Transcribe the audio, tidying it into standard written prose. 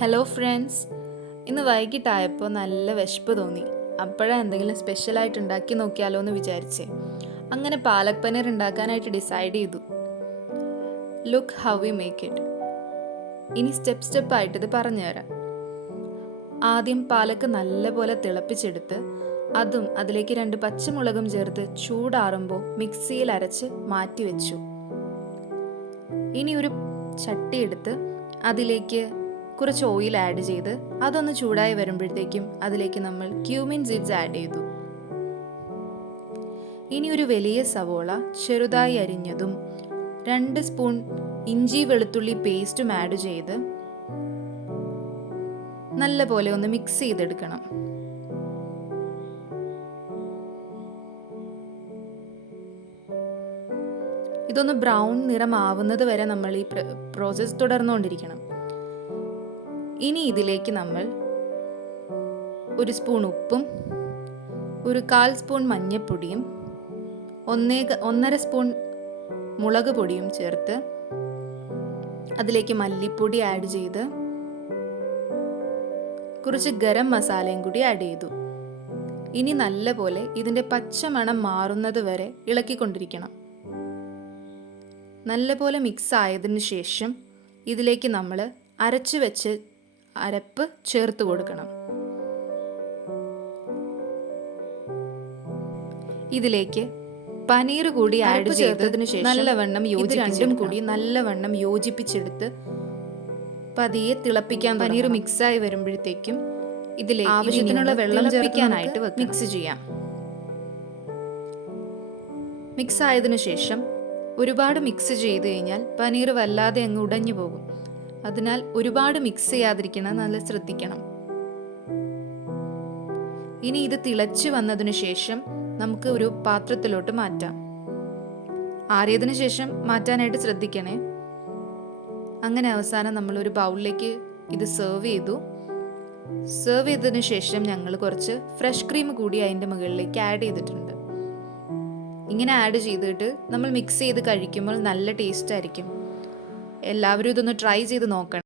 Hello friends, ഇന്ന് വൈകിട്ടായപ്പോൾ നല്ല വിശപ്പ് തോന്നി. അപ്പോഴാണ് എന്തെങ്കിലും സ്പെഷ്യലായിട്ട് ഉണ്ടാക്കി നോക്കിയാലോ എന്ന് വിചാരിച്ചേ. അങ്ങനെ പാലക് പനീർ ഉണ്ടാക്കാനായിട്ട് ഡിസൈഡ് ചെയ്തു. Look how we make it. ഇനി സ്റ്റെപ്പായിട്ട് ഇത് പറഞ്ഞുതരാം. ആദ്യം പാലക്ക് നല്ലപോലെ തിളപ്പിച്ചെടുത്ത് അതും അതിലേക്ക് 2 പച്ചമുളകും ചേർത്ത് ചൂടാറുമ്പോൾ മിക്സിയിൽ അരച്ച് മാറ്റി വെച്ചു. ഇനി ഒരു ചട്ടി എടുത്ത് അതിലേക്ക് കുറച്ച് ഓയിൽ ആഡ് ചെയ്ത് അതൊന്ന് ചൂടായി വരുമ്പോഴത്തേക്കും അതിലേക്ക് നമ്മൾ ക്യൂമിൻ സീഡ്സ് ആഡ് ചെയ്തു. ഇനി ഒരു വലിയ സവോള ചെറുതായി അരിഞ്ഞതും 2 സ്പൂൺ ഇഞ്ചി വെളുത്തുള്ളി പേസ്റ്റും ആഡ് ചെയ്ത് നല്ലപോലെ ഒന്ന് മിക്സ് ചെയ്തെടുക്കണം. ഇതൊന്ന് ബ്രൗൺ നിറമാവുന്നത് വരെ നമ്മൾ ഈ പ്രോസസ്സ് തുടർന്നുകൊണ്ടിരിക്കണം. ഇനി ഇതിലേക്ക് നമ്മൾ 1 സ്പൂൺ ഉപ്പും 1/4 സ്പൂൺ മഞ്ഞൾപ്പൊടിയും 1.5 സ്പൂൺ മുളക് പൊടിയും ചേർത്ത് അതിലേക്ക് മല്ലിപ്പൊടി ആഡ് ചെയ്ത് കുറച്ച് ഗരം മസാലയും കൂടി ആഡ് ചെയ്തു. ഇനി നല്ലപോലെ ഇതിൻ്റെ പച്ചമണം മാറുന്നത് വരെ ഇളക്കിക്കൊണ്ടിരിക്കണം. നല്ലപോലെ മിക്സ് ആയതിനു ശേഷം ഇതിലേക്ക് നമ്മൾ അരച്ചു വെച്ച് അരപ്പ് ചേർത്ത് കൊടുക്കണം. ഇതിലേക്ക് പനീർ കൂടി ആഡ് ചെയ്തതിനു ശേഷം നല്ലവണ്ണം യോജിപ്പിച്ചെടുത്ത് പതിയെ തിളപ്പിക്കാൻ. പനീർ മിക്സായി വരുമ്പോഴത്തേക്കും ഇതിലേക്ക് ആവശ്യത്തിനുള്ള വെള്ളം ചേർക്കാനായിട്ട് മിക്സ് ചെയ്യാം. മിക്സ് ആയതിനു ശേഷം ഒരുപാട് മിക്സ് ചെയ്ത് കഴിഞ്ഞാൽ പനീർ വല്ലാതെ അങ്ങ് ഉടഞ്ഞു പോകും. അതിനാൽ ഒരുപാട് മിക്സ് ചെയ്യാതിരിക്കണം, നല്ല ശ്രദ്ധിക്കണം. ഇനി ഇത് തിളച്ച് വന്നതിനു ശേഷം നമുക്ക് ഒരു പാത്രത്തിലോട്ട് മാറ്റാം. ആറിയതിനു ശേഷം മാറ്റാനായിട്ട് ശ്രദ്ധിക്കണേ. അങ്ങനെ അവസാനം നമ്മൾ ഒരു ബൗളിലേക്ക് ഇത് സെർവ് ചെയ്തു. സെർവ് ചെയ്തതിനു ശേഷം ഞങ്ങൾ കുറച്ച് ഫ്രഷ് ക്രീം കൂടി അതിൻ്റെ മുകളിലേക്ക് ആഡ് ചെയ്തിട്ടുണ്ട്. ഇങ്ങനെ ആഡ് ചെയ്തിട്ട് നമ്മൾ മിക്സ് ചെയ്ത് കഴിക്കുമ്പോൾ നല്ല ടേസ്റ്റ് ആയിരിക്കും. എല്ലാവരും ഇതൊന്ന് ട്രൈ ചെയ്ത് നോക്കണം.